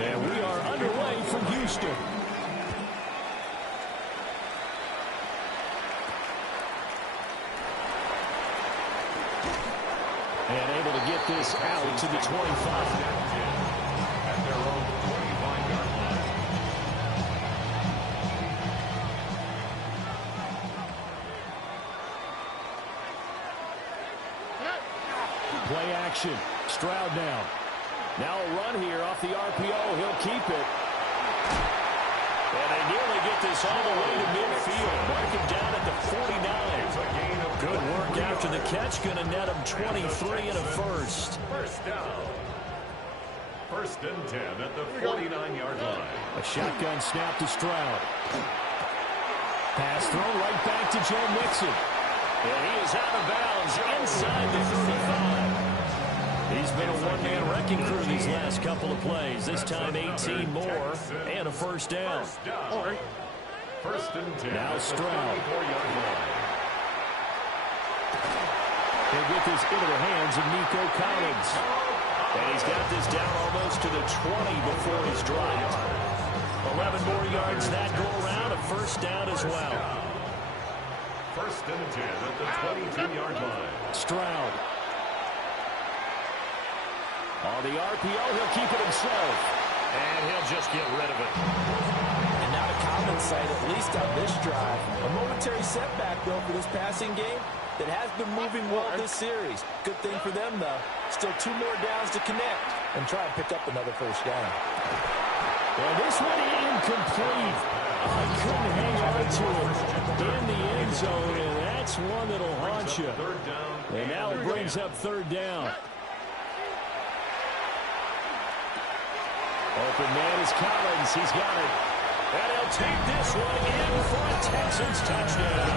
And we are underway from Houston. And able to get this out to the 25. At their own 25-yard line. Play action. Stroud now. Now a run here off the RPO. He'll keep it. And they nearly get this all the way to midfield. Mark him down at the 49. Good work after the catch. Going to net him 23 and a first. First down. First and 10 at the 49-yard line. A shotgun snap to Stroud. Pass thrown right back to Joe Mixon. And he is out of bounds inside the 35. He's been a one-man wrecking crew these last couple of plays. This time 18 more and a first down. First and 10. Now Stroud. 24-yard line. He'll get this into the hands of Nico Collins. And he's got this down almost to the 20 before he's dropped. 11 more yards that go around. A first down as well. First and 10 at the 22-yard line. Stroud. On the RPO, he'll keep it himself. And he'll just get rid of it. And now the Collins side, at least on this drive. A momentary setback, though, for this passing game that has been moving well this series. Good thing for them, though. Still 2 more downs to connect and try and pick up another first down. And this one incomplete. I couldn't hang on to it in the end zone, and that's one that'll haunt you. And now it brings up third down. Open man is Collins. He's got it. And he'll take this one in for a Texans touchdown.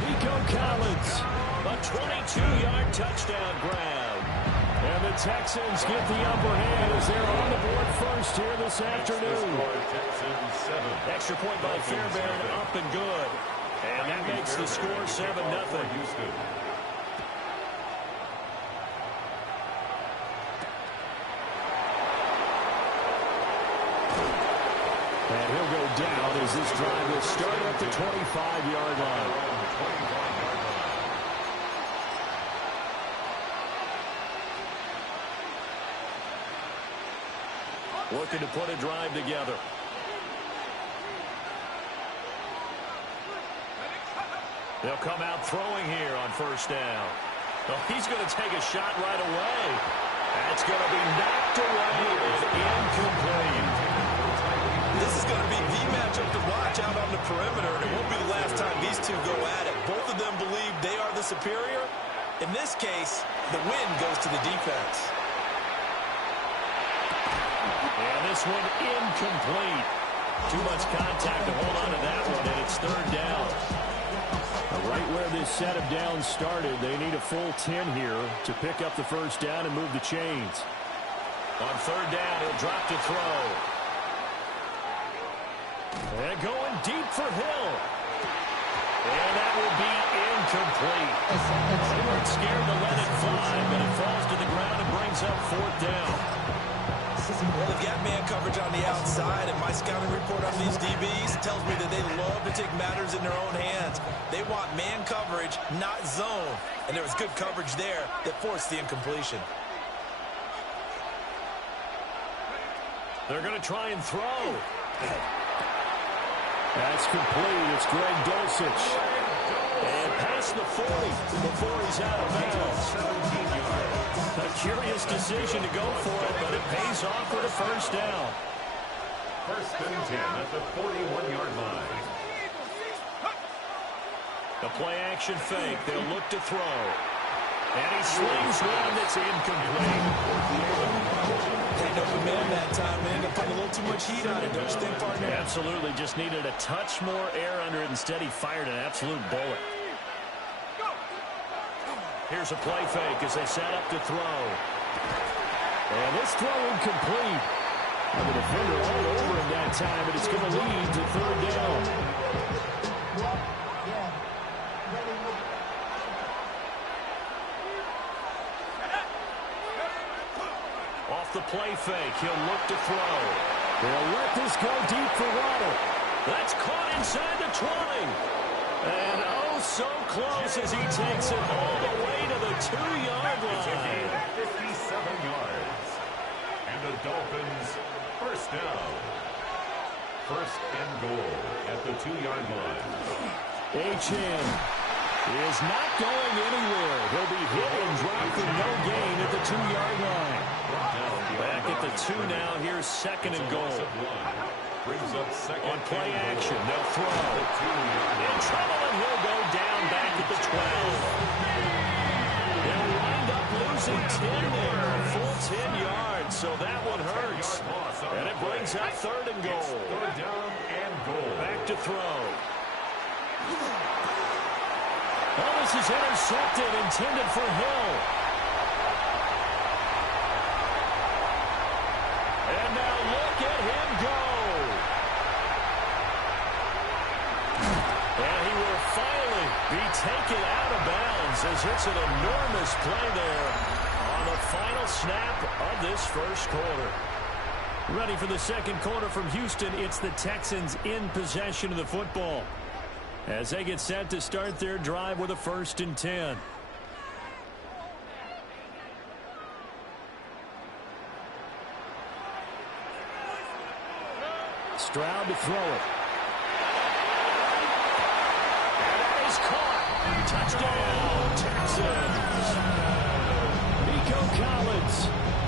Nico Collins, a 22-yard touchdown grab. And the Texans get the upper hand as they're on the board first here this afternoon. Extra point by Fairbairn, up and good. And that makes the score 7-0. And he'll go down as this drive will start at the 25-yard line. Looking to put a drive together. They'll come out throwing here on first down. Oh, he's going to take a shot right away. That's going to be knocked away and incomplete. This is going to be the matchup to watch out on the perimeter, and it won't be the last time these two go at it. Both of them believe they are the superior. In this case, the win goes to the defense. And this one incomplete. Too much contact to hold on to that one, and it's third down. Right where this set of downs started, they need a full 10 here to pick up the first down and move the chains. On third down, he'll drop to throw. And going deep for Hill. And that will be incomplete. They weren't scared to let it fly, but it falls to the ground and brings up fourth down. Well, they've got man coverage on the outside, and my scouting report on these DBs tells me that they love to take matters in their own hands. They want man coverage, not zone. And there was good coverage there that forced the incompletion. They're going to try and throw. That's complete. It's Greg Dulcich. And past the 40 before he's out of bounds. A curious decision to go for it, but it pays off with a first down. First and 10 at the 41-yard line. The play-action fake. They'll look to throw. And he slings one that's incomplete. Had no command that time, man. They're putting a little too much heat on it. Don't you think, partner? Absolutely. Just needed a touch more air under it. Instead, he fired an absolute bullet. Here's a play fake as they set up to throw. And this throw incomplete. And the defender all over him that time, but it's going to lead to third down. off the play fake. He'll look to throw. They'll let this go deep for Waddle. That's caught inside the 20. And oh, so close as he takes it all the way to the 2-yard line. 57 yards. And the Dolphins first down. First and goal at the 2-yard line. H.M. is not going anywhere. He'll be hit and dropped for no gain at the 2-yard line. Back at the 2 now. Here's second and goal. Brings up second. On play action, they'll throw. In trouble, and he'll go down back at the 12. They'll wind up losing 10 there. A full 10 yards, so that one hurts. And it brings up third and goal. Third down and goal. Back to throw. Oh, this is intercepted, intended for Hill. And now look at him go. And he will finally be taken out of bounds as it's an enormous play there on the final snap of this first quarter. Ready for the second quarter from Houston, it's the Texans in possession of the football as they get set to start their drive with a 1st and 10. Stroud to throw it. And that is caught. Touchdown, Texans. Nico Collins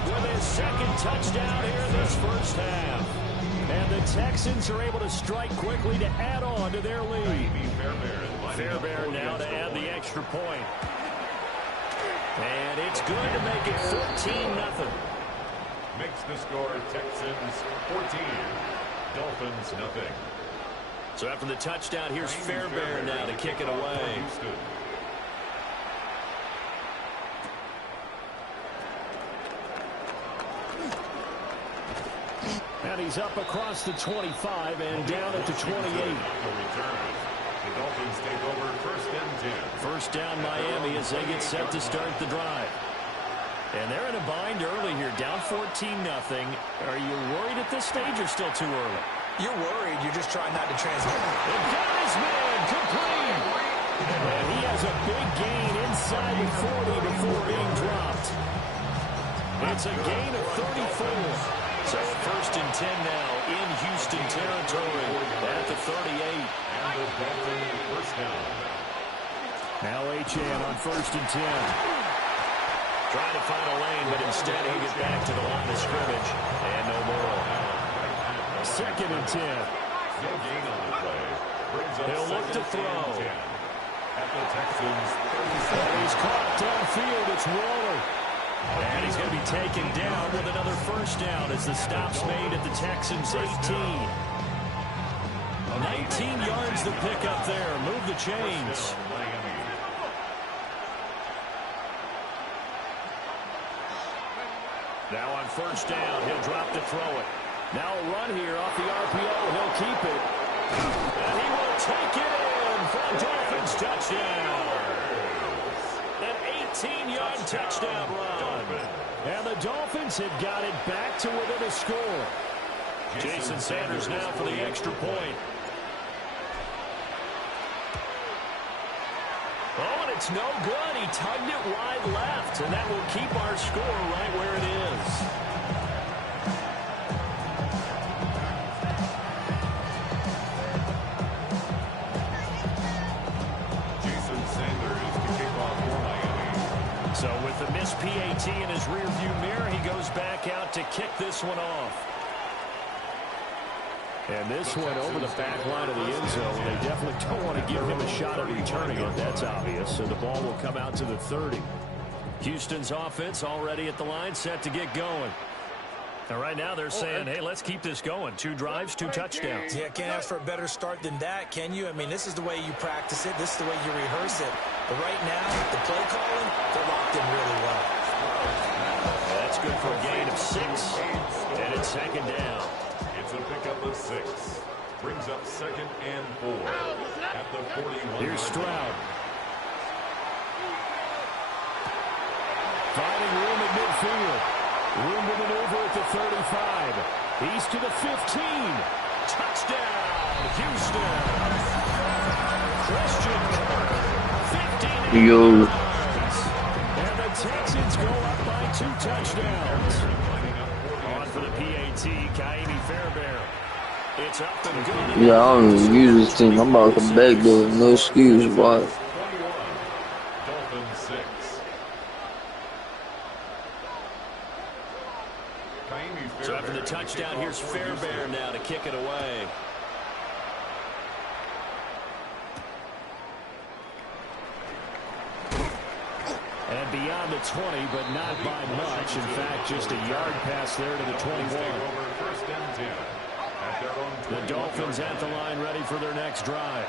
with his second touchdown here in this first half. And the Texans are able to strike quickly to add on to their lead. Fairbairn now to add the extra point. And it's good to make it 14-0. Makes the score Texans 14. Dolphins nothing. So after the touchdown, here's Fairbairn now to kick it away. And he's up across the 25 and down at the 28. The Dolphins take over 1st and 10. First down Miami as they get set to start the drive. And they're in a bind early here, down 14-0. Are you worried at this stage or still too early? You're worried. You're just trying not to transmit. And got his man complete. And he has a big gain inside the 40 before being dropped. It's a gain of 34. So 1st and 10 now in Houston territory at the 38. And the Dolphins first down. Now H.M. on 1st and 10. Trying to find a lane, but instead he'll get back to the line of scrimmage. And no more. 2nd and 10. No gain on the play. He'll look to throw. At the Texans 37. And he's caught downfield. It's Waller. And he's going to be taken down with another first down as the stop's made at the Texans 18. 19 yards to pick up there. Move the chains. Now on first down, he'll drop to throw it. Now a run here off the RPO. He'll keep it. And he will take it in for a Dolphins touchdown. An 18-yard touchdown run. And the Dolphins have got it back to within a score. Jason Sanders now for the extra point. Oh, and it's no good. He tugged it wide left, and that will keep our score right where it is. Jason Sanders to kick off for Miami. So with the missed PAT in his rearview mirror, he goes back out to kick this one off. And this one over the back line of the end zone. They definitely don't want to give him a shot at returning it. That's obvious. So the ball will come out to the 30. Houston's offense already at the line, set to get going. And right now they're saying, hey, let's keep this going. 2 drives, 2 touchdowns. Yeah, can't ask for a better start than that, can you? I mean, this is the way you practice it. This is the way you rehearse it. But right now, the play calling, they're locked in really well. That's good for a gain of 6. And it's second down. It's a pickup of 6. Brings up 2nd and 4 at the 41. Here's Stroud. Finding room at midfield. Room to maneuver at the 35. He's to the 15. Touchdown, Houston. Christian Kirk, 15 Yo. And the Texans go up by 2 touchdowns. On for the PAT, Kaimi Fairbairn. It's up and good. Yeah, I don't even use this team. I'm about to beg though. No excuse. Why? So after the touchdown, here's Fairbairn now to kick it away. And beyond the 20, but not by much. In fact, just a yard pass there to the 21. The Dolphins at the line ready for their next drive.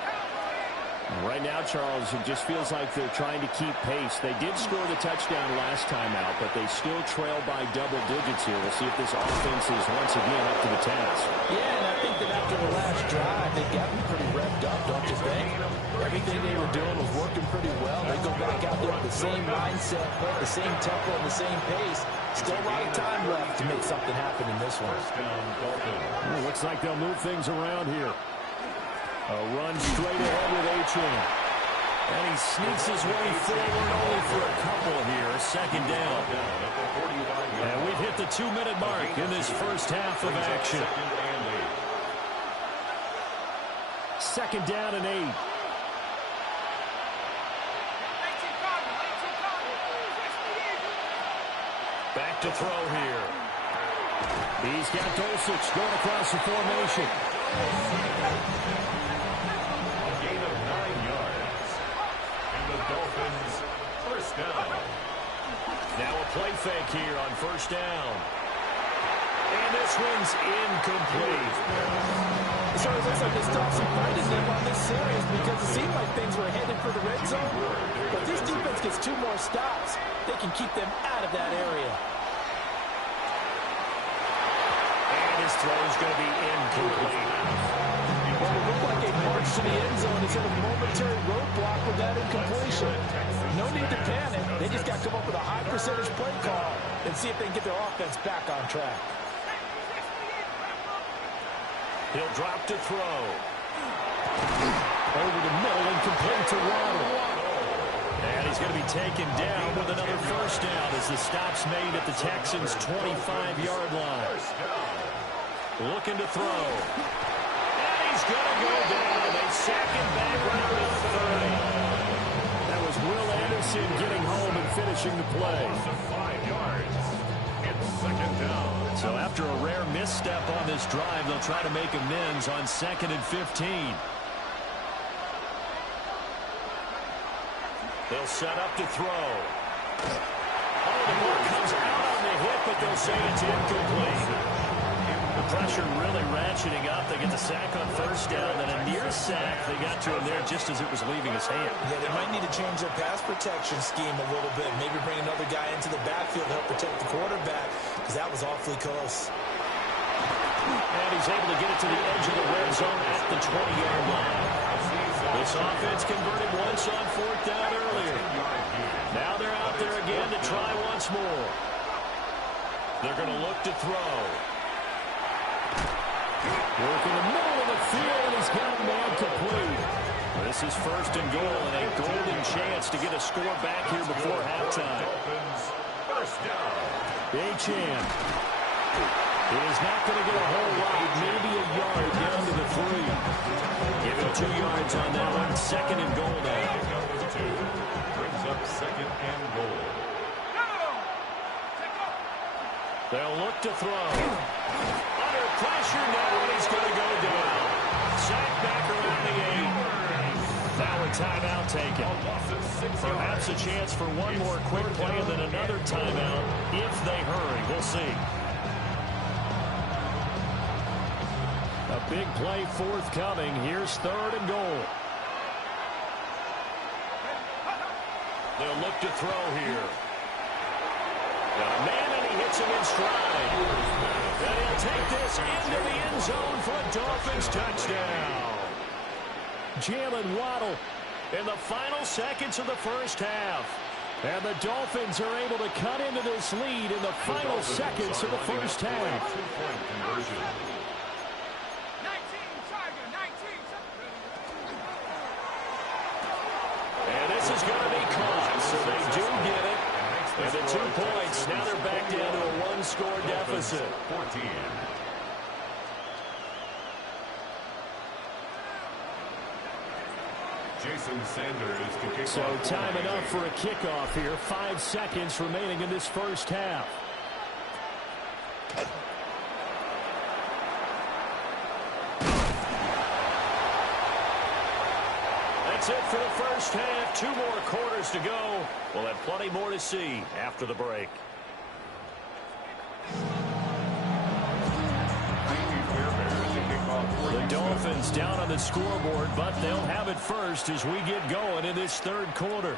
Right now, Charles, it just feels like they're trying to keep pace. They did score the touchdown last time out, but they still trail by double digits here. We'll see if this offense is once again up to the task. Yeah, and I think that after the last drive, they got me pretty revved up, don't you think? Everything they were doing was working pretty well. They go back out there with the same mindset, the same tempo, and the same pace. Still a lot of time left to make something happen in this one. Looks like they'll move things around here. A run straight ahead with Achane. And he sneaks his way forward only for a couple here. Second down. And we've hit the 2-minute mark in this first half of action. Second down and 8. Back to throw here. He's got Dulcich going across the formation. Gain of 9 yards. And the Dolphins first down. Now a play fake here on first down. And this one's incomplete. So it looks like they stopped some fighting them on this series because it seemed like things were headed for the red zone. But this defense gets 2 more stops. They can keep them out of that area. And his throw is going to be incomplete. Well, it looked like they marched to the end zone instead of a momentary roadblock with that incompletion. No need to panic. They just got to come up with a high percentage play call and see if they can get their offense back on track. He'll drop to throw. Over the middle and complete to Waddle. And he's going to be taken down with another first down as the stop's made at the Texans' 25-yard line. Looking to throw. And he's going to go down. They sack him back right around 30. That was Will Anderson getting home and finishing the play. 5 yards. It's second down. So after a rare misstep on this drive, they'll try to make amends on 2nd and 15. They'll set up to throw. Oh, the ball comes out on the hit, but they'll say it's incomplete. The pressure really ratcheting up. They get the sack on first down, and a near sack. They got to him there just as it was leaving his hand. Yeah, they might need to change their pass protection scheme a little bit. Maybe bring another guy into the backfield to help protect the quarterback, because that was awfully close. And he's able to get it to the edge of the red zone at the 20-yard line. This offense converted once on 4th down earlier. Now they're out there again to try once more. They're going to look to throw. Work in the middle of the field, and he's got a man complete. This is 1st and goal, and a golden chance to get a score back here before halftime. First down. Achane is not going to get a whole lot, maybe a yard down to the 3. Give him 2 yards on that one. 2nd and goal now. Brings up 2nd and goal. They'll look to throw. Under pressure now, and he's going to go down. Sacked back around the 8. Now a timeout taken. Perhaps a chance for one more quick play and then another timeout if they hurry. We'll see. A big play forthcoming. Here's 3rd and goal. They'll look to throw here. Got a man, and he hits him in stride. And he'll take this into the end zone for a Dolphins touchdown. Jalen Waddle in the final seconds of the first half. And the Dolphins are able to cut into this lead in the final seconds of the first half. Two-point conversion. And this is going to be caught, so they do get it. And the 2 points, now they're back down to a one-score deficit. 14. Jason Sanders to kick So off. time enough for a kickoff here. 5 seconds remaining in this first half. That's it for the first half. 2 more quarters to go. We'll have plenty more to see after the break. The Dolphins down on the scoreboard, but they'll have it first as we get going in this third quarter.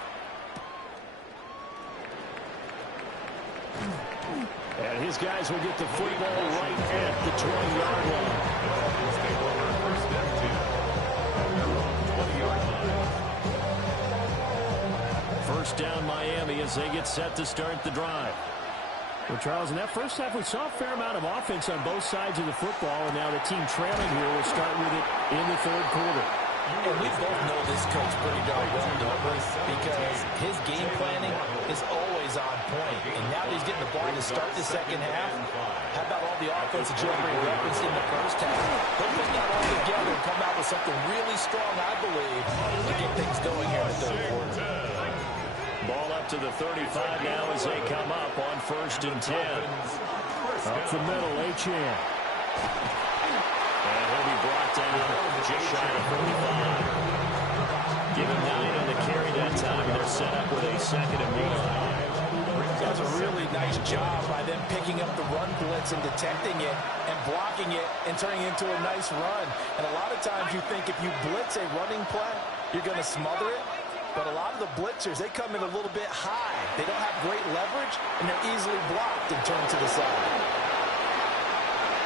And his guys will get the football right at the 20-yard line. First down Miami as they get set to start the drive. Well, Charles, in that first half, we saw a fair amount of offense on both sides of the football, and now the team trailing here will start with it in the third quarter. And we both know this coach pretty darn well, don't we? Because his game planning is always on point. And now that he's getting the ball to start the second half, how about all the offense that you already referenced in the first half? They'll put that all together and come out with something really strong, I believe, to get things going here in the third quarter. Ball up to the 35 now as they come up on 1st and 10. Up the middle, Achane. And he'll be brought down just shy of 45. Give him 9 on the carry that time, and they're set up with a 2nd and 1. That's a really nice job by them picking up the run blitz and detecting it and blocking it and turning it into a nice run. And a lot of times you think if you blitz a running play, you're going to smother it. But a lot of the blitzers, they come in a little bit high. They don't have great leverage, and they're easily blocked and turned to the side.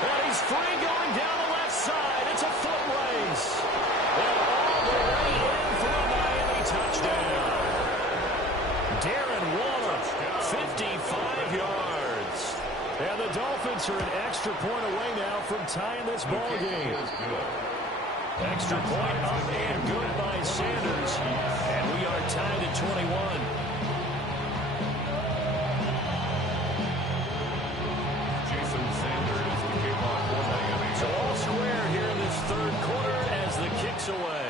And he's free going down the left side. It's a foot race. And all the way in for a Miami touchdown. Darren Waller, 55 yards. And the Dolphins are an extra point away now from tying this ball game. Extra point up and good by Sanders. And we are tied at 21. Jason Sanders to kick off for Miami. So all square here in this third quarter as the kick's away.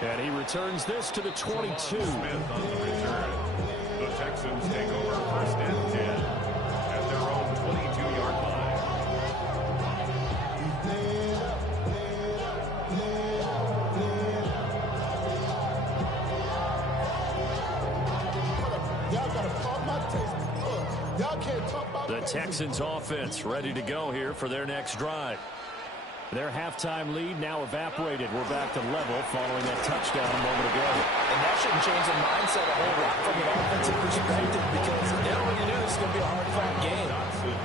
And he returns this to the 22. Smith on the return. The Texans take over 1st and 10 at their own 22-yard line. The Texans offense ready to go here for their next drive. Their halftime lead now evaporated. We're back to level following that touchdown a moment ago. And that shouldn't change the mindset a whole lot from an offensive perspective because they already knew this is going to be a hard-fought game.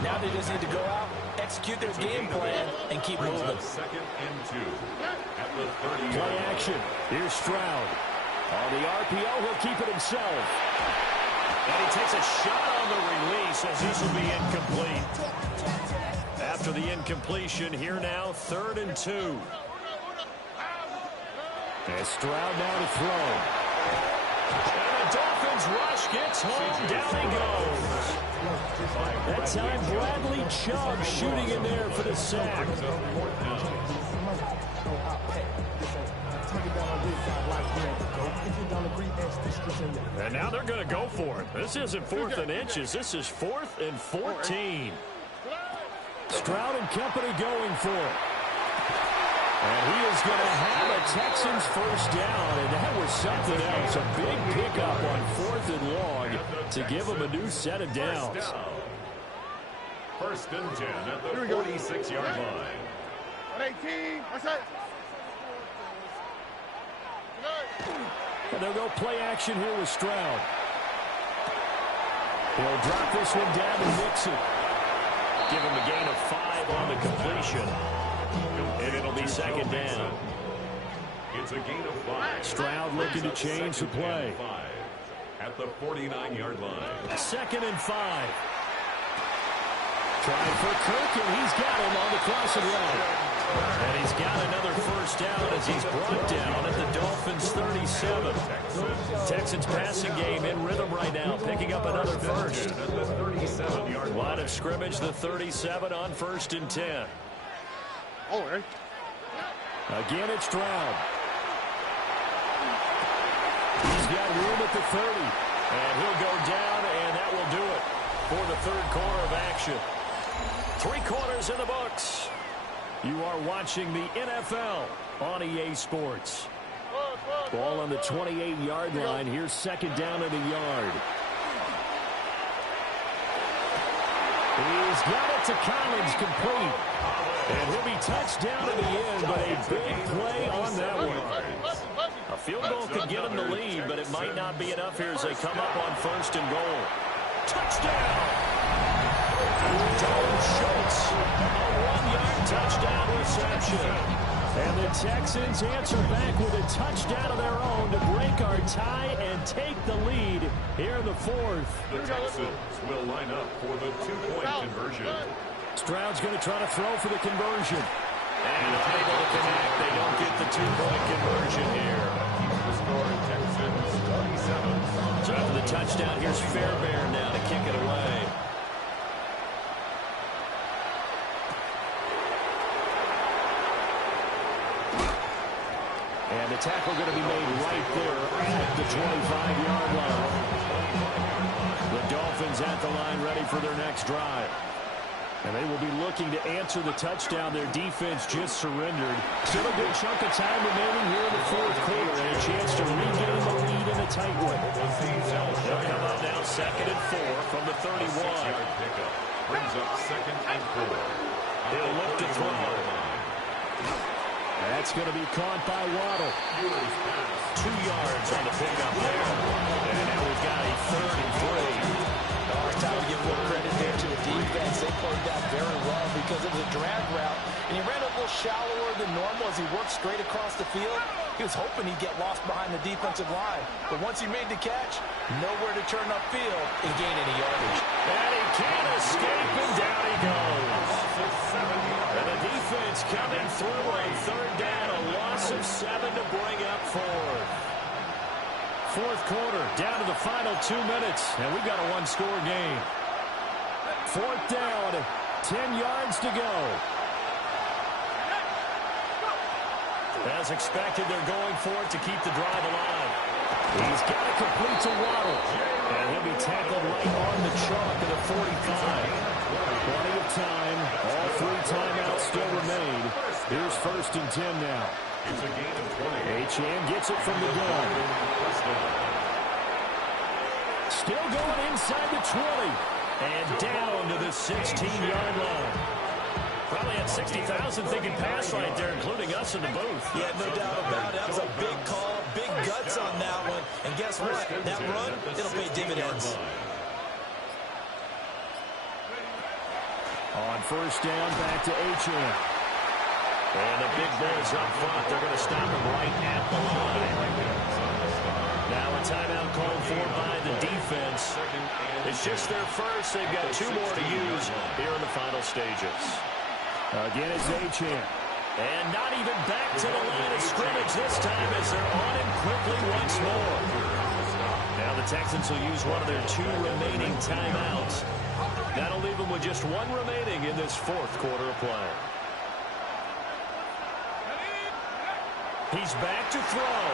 Now they just need to go out, execute their game plan, and keep moving. 2nd and 2 at the 30-yard line. Play action. Here's Stroud. On the RPO, he'll keep it himself. And he takes a shot on the release as this will be incomplete. After the incompletion, here now, 3rd and 2. And Stroud now to throw. And the Dolphins rush gets home. Down he goes. That time, Bradley Chubb shooting in there for the sack. And now they're going to go for it. This isn't 4th and inches. This is 4th and 14. Stroud and company going for it. And he is going to have a Texans first down, and that was something else. A big pickup on 4th and long to give them a new set of downs. 1st and 10 at the 46-yard line. 18, that's it. And they'll go play action here with Stroud. He'll drop this one down to Mixon. Give him a gain of 5 on the completion. And it'll be second down. It's a gain of 5. Stroud looking to change the play. At the 49-yard line. Second and 5. Trying for Kirk, and he's got him on the crossing route. And he's got another first down as he's brought down at the Dolphins' 37. Texans passing game in rhythm right now, picking up another first. At the 37-yard line. Line of scrimmage, the 37 on 1st and 10. Oh, right. Again, it's Stroud. He's got room at the 30. And he'll go down, and that will do it for the third quarter of action. 3 quarters in the books. You are watching the NFL on EA Sports. Ball on the 28-yard line. Here's second down and a yard. He's got it to Collins, complete. And he'll be touched down in the end, but a big play on that one. A field goal could get him the lead, but it might not be enough here as they come up on 1st and goal. Touchdown! Dalton Schultz, a 1-yard touchdown reception. And the Texans answer back with a touchdown of their own to break our tie and take the lead here in the 4th. The Texans will line up for the 2-point conversion. Stroud's going to try to throw for the conversion. And unable to connect. They don't get the 2-point conversion here. Keeps the score in Texans 37. So after the touchdown, here's Fairbairn now to kick it away. And the tackle going to be made right there at the 25-yard line. The Dolphins at the line ready for their next drive. And they will be looking to answer the touchdown. Their defense just surrendered. Still a good chunk of time remaining here in the 4th quarter and a chance to regain the lead in a tight one. They'll come up now 2nd and 4 from the 31. Brings up 2nd and 4. He'll look to throw. That's going to be caught by Waddle. 2 yards on the pickup there. And now we've got a 3rd and 3. It's time to give more credit there to the defense. They played that very well because it was a drag route, and he ran a little shallower than normal as he worked straight across the field. He was hoping he'd get lost behind the defensive line, but once he made the catch, nowhere to turn upfield and gain any yardage. And he can't escape, and down he goes. And the defense coming through on 3rd down, a loss of 7 to bring up 4th. 4th quarter, down to the final 2 minutes, and we've got a 1-score game. 4th down, 10 yards to go. As expected, they're going for it to keep the drive alive. He's got to complete to Waddle, and he'll be tackled right on the chalk of the 45. Plenty of time. All 3 timeouts still remain. Here's 1st and 10 now. It's a gain of 20. Achane gets it from the gun. Still going inside the 20. And down to the 16-yard line. Probably had 60,000 thinking pass right there, including us in the booth. Yeah, no doubt about it. That was a big call, big guts on that one. And guess what? That run, it'll pay dividends. On 1st down, back to Achane. And the big boys up front, they're going to stop him right at the line. Now a timeout called for by the defense. It's just their first. They've got 2 more to use here in the final stages. Again, it's Achane. And not even back to the line of scrimmage this time as they're on him quickly once more. Now the Texans will use one of their 2 remaining timeouts. That'll leave them with just 1 remaining in this 4th quarter of play. He's back to throw.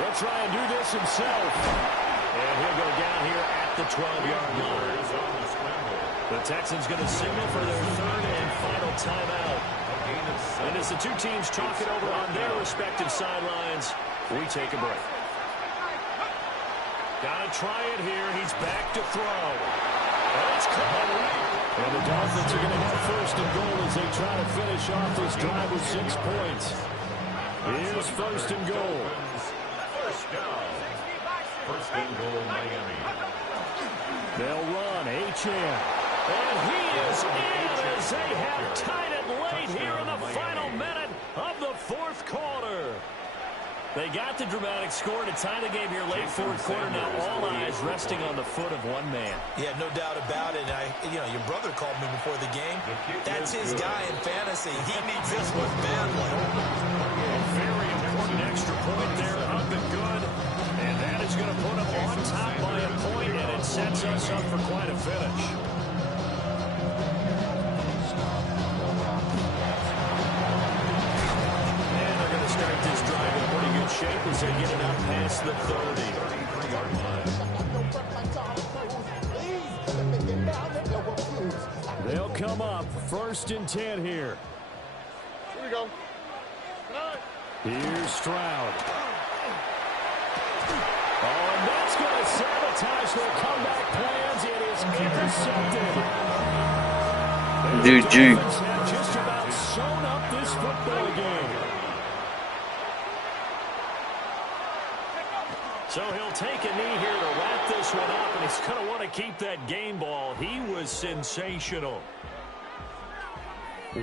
He'll try and do this himself. And he'll go down here at the 12-yard line. The Texans going to signal for their 3rd and final timeout. And as the 2 teams talk it over on their respective sidelines, we take a break. Got to try it here. He's back to throw. And it's caught. And the Dolphins are going to have 1st and goal as they try to finish off this drive with 6 points. Here's 1st and goal. First down. 1st and goal, Miami. They'll run. Achane. And he is in as they have tied it late here in the final minute of the fourth quarter. They got the dramatic score to tie the game here late fourth quarter. Now all eyes resting on the foot of one man. Yeah, no doubt about it. Your brother called me before the game. That's his guy in fantasy. He needs this one badly. A very important extra point there, up and good. And that is going to put him on top by a point, and it sets us up for quite a finish. Start this drive in pretty good shape as they get it up past the 30. They'll come up 1st and 10 here. Here we go. Here's Stroud. Oh, and that's going to sabotage their comeback plans. It is intercepted. GG. Have just about sewn up this football game. So he'll take a knee here to wrap this one up, and he's going to want to keep that game ball. He was sensational. What